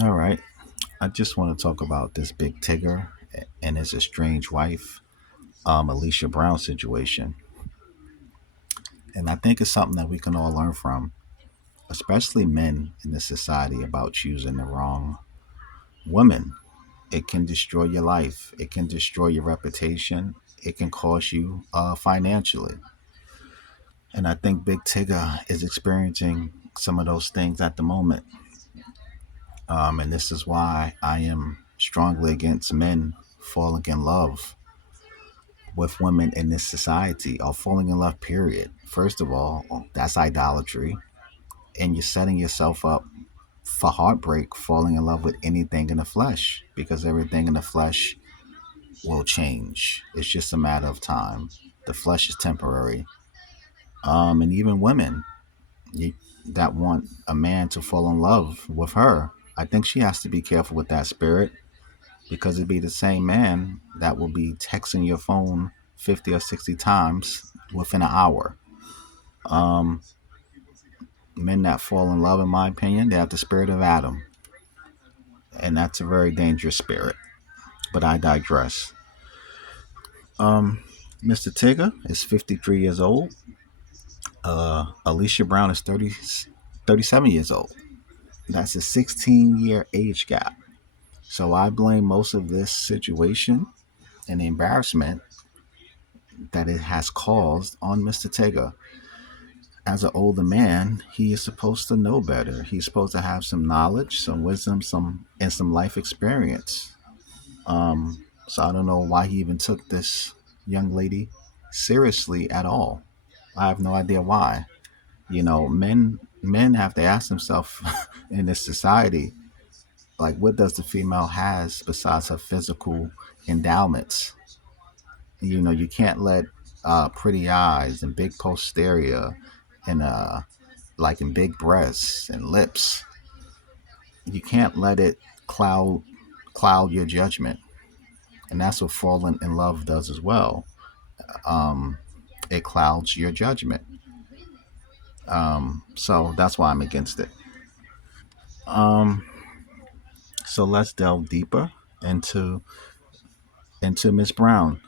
All right. I just want to talk about this big Tigger and his estranged wife, Alicia Brown situation. And I think it's something that we can all learn from, especially men in this society, about choosing the wrong woman. It can destroy your life, it can destroy your reputation, it can cost you financially. And I think Big Tigger is experiencing some of those things at the moment. And this is why I am strongly against men falling in love with women in this society or falling in love, period. First of all, that's idolatry. And you're setting yourself up for heartbreak, falling in love with anything in the flesh, because everything in the flesh will change. It's just a matter of time. The flesh is temporary. And even women you, that want a man to fall in love with her, I think she has to be careful with that spirit, because it'd be the same man that will be texting your phone 50 or 60 times within an hour. Um, Men that fall in love, in my opinion, they have the spirit of Adam, and that's a very dangerous spirit. But I digress. Mr. Tigger is 53 years old. Alicia Brown is 37 years old. That's a 16-year age gap. So I blame most of this situation and the embarrassment that it has caused on Mr. Tigger. As an older man, he is supposed to know better. He's supposed to have some knowledge, some wisdom, some life experience. So I don't know why he even took this young lady seriously at all. I have no idea why. Men have to ask themselves in this society, like, what does the female has besides her physical endowments? You can't let pretty eyes and big posterior and like in big breasts and lips. You can't let it cloud cloud your judgment, and that's what falling in love does as well. Um, it clouds your judgment. So that's why I'm against it. Um, so let's delve deeper into Miss Brown.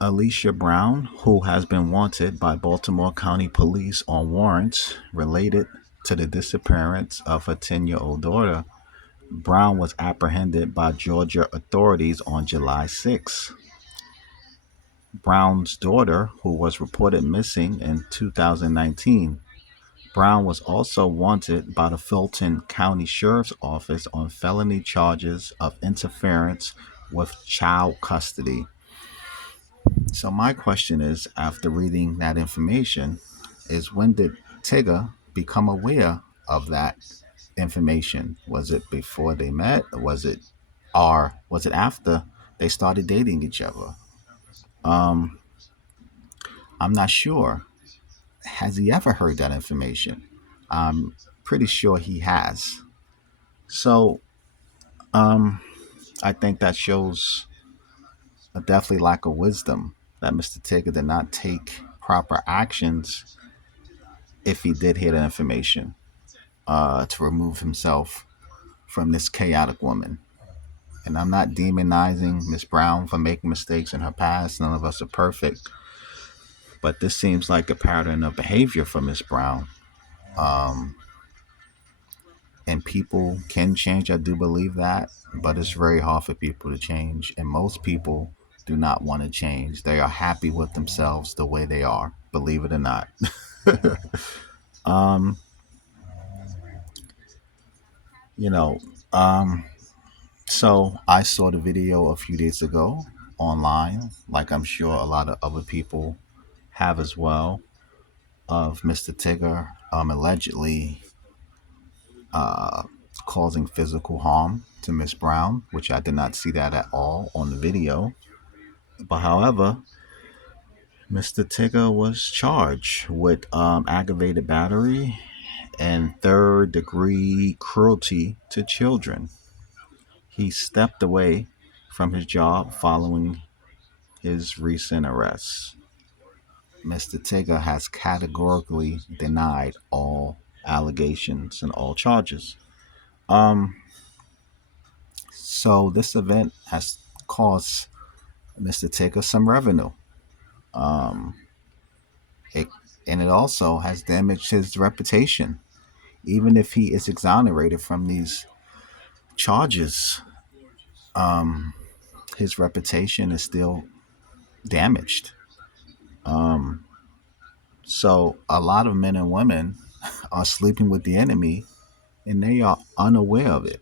Alicia Brown, who has been wanted by Baltimore County Police on warrants related to the disappearance of her 10-year-old daughter. Brown was apprehended by Georgia authorities on July 6. Brown's daughter, who was reported missing in 2019. Brown was also wanted by the Fulton County Sheriff's Office on felony charges of interference with child custody. So my question is, after reading that information, is when did Tigger become aware of that information? Was it before they met, or was it after they started dating each other? Um, I'm not sure. Has he ever heard that information? I'm pretty sure he has. So um, I think that shows a definitely lack of wisdom that Mr. Tigger did not take proper actions if he did hear that information, to remove himself from this chaotic woman. And I'm not demonizing Miss Brown for making mistakes in her past. None of us are perfect. But this seems like a pattern of behavior for Miss Brown. Um, and people can change. I do believe that. But it's very hard for people to change. And most people do not want to change. They are happy with themselves the way they are, believe it or not. um, you know, um, So I saw the video a few days ago online, like I'm sure a lot of other people have as well, of Mr. Tigger allegedly uh, causing physical harm to Miss Brown, which I did not see that at all on the video. But however, Mr. Tigger was charged with aggravated battery and third degree cruelty to children. He stepped away from his job following his recent arrest. Mr. Tigger has categorically denied all allegations and all charges. Um, so this event has cost Mr. Tigger some revenue. Um, it, and it also has damaged his reputation. Even if he is exonerated from these charges, um, his reputation is still damaged. Um, so a lot of men and women are sleeping with the enemy and they are unaware of it.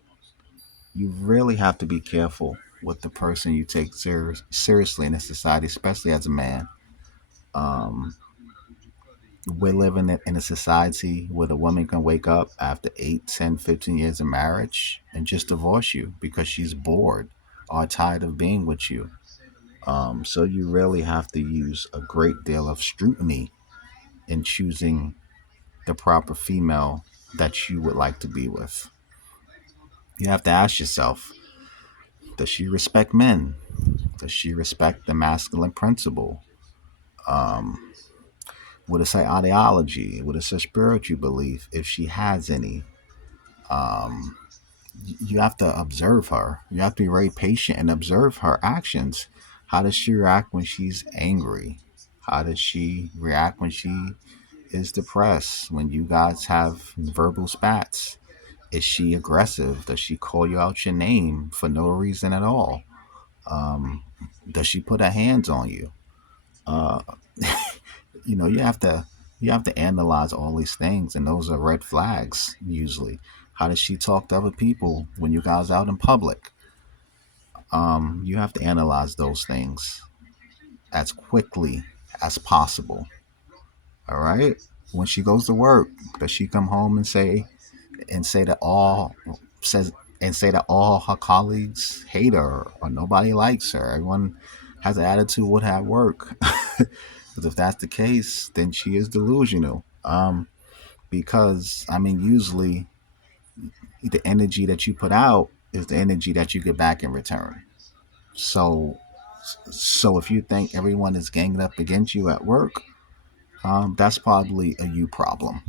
You really have to be careful with the person you take seriously in this society, especially as a man. Um, we're living in a society where the woman can wake up after 8, 10, 15 years of marriage and just divorce you because she's bored or tired of being with you. So you really have to use a great deal of scrutiny in choosing the proper female that you would like to be with. You have to ask yourself, does she respect men? Does she respect the masculine principle? Um, what is her ideology? What is her spiritual belief, if she has any? Um, you have to observe her. You have to be very patient and observe her actions. How does she react when she's angry? How does she react when she is depressed? When you guys have verbal spats? Is she aggressive? Does she call you out your name for no reason at all? Um, does she put her hands on you? Uh, you have to analyze all these things, and those are red flags usually. How does she talk to other people when you guys out in public? You have to analyze those things as quickly as possible. All right. When she goes to work, does she come home and say that all says and say that all her colleagues hate her or nobody likes her? Everyone has an attitude with her at work. Because if that's the case, then she is delusional. Because I mean, usually the energy that you put out is the energy that you get back in return. So, so if you think everyone is ganging up against you at work, that's probably a you problem.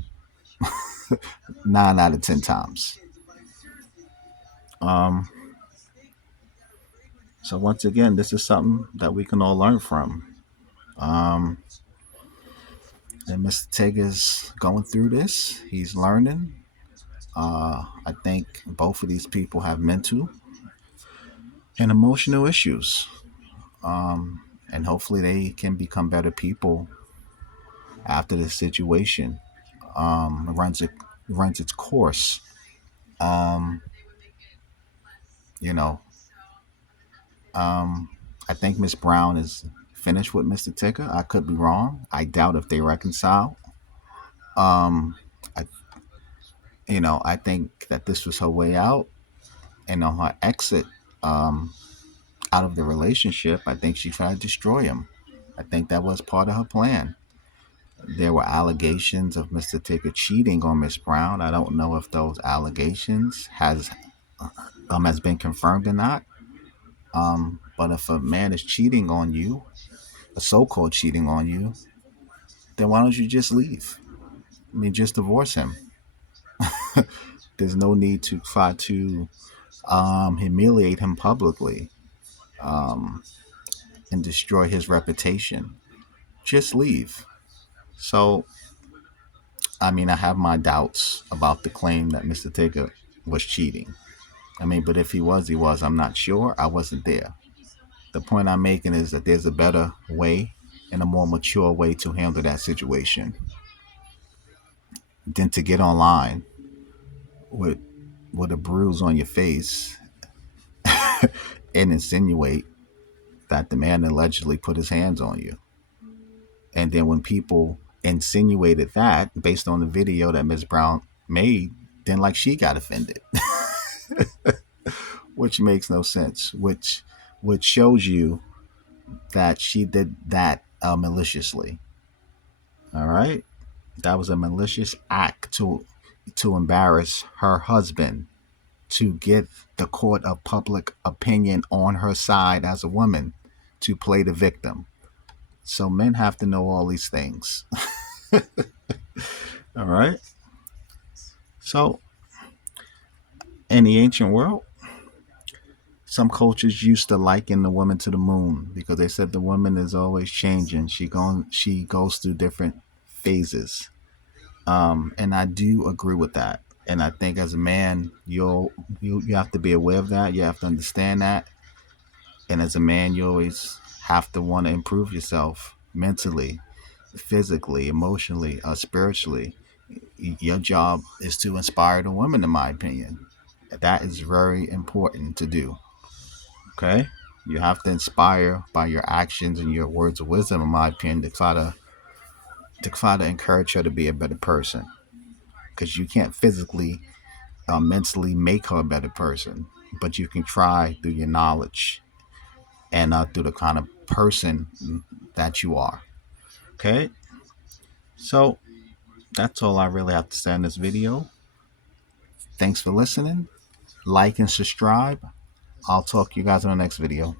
9 out of 10 times. Um, so once again, this is something that we can all learn from. Um, and Mr. Tig is going through this. He's learning. I think both of these people have mental and emotional issues. And hopefully they can become better people after this situation runs its course. Um, you know, I think Miss Brown is finished with Mr. Ticker. I could be wrong. I doubt if they reconcile. Um, I, I think that this was her way out, and on her exit um, out of the relationship, I think she tried to destroy him. I think that was part of her plan. There were allegations of Mr. Ticker cheating on Miss Brown. I don't know if those allegations has been confirmed or not. But if a man is cheating on you, a so-called cheating on you, then why don't you just leave? I mean, just divorce him. There's no need to try to humiliate him publicly um, and destroy his reputation. Just leave. So, I mean, I have my doubts about the claim that Mr. Tigger was cheating. I mean, but if he was, he was. I'm not sure. I wasn't there. The point I'm making is that there's a better way and a more mature way to handle that situation than to get online with a bruise on your face and insinuate that the man allegedly put his hands on you. And then when people insinuated that based on the video that Ms. Brown made, then like she got offended, which makes no sense. Which shows you that she did that maliciously. All right, that was a malicious act to embarrass her husband, to get the court of public opinion on her side as a woman, to play the victim. So men have to know all these things. All right. So In the ancient world, some cultures used to liken the woman to the moon because they said the woman is always changing. She goes through different phases. And I do agree with that. And I think as a man, you have to be aware of that. You have to understand that. And as a man, you always have to want to improve yourself mentally, physically, emotionally, spiritually. Your job is to inspire the women, in my opinion. That is very important to do. Okay, you have to inspire by your actions and your words of wisdom, in my opinion, to try to encourage her to be a better person. Because you can't physically, mentally make her a better person, but you can try through your knowledge and through the kind of person that you are. Okay, so that's all I really have to say in this video. Thanks for listening. Like and subscribe. I'll talk to you guys in the next video.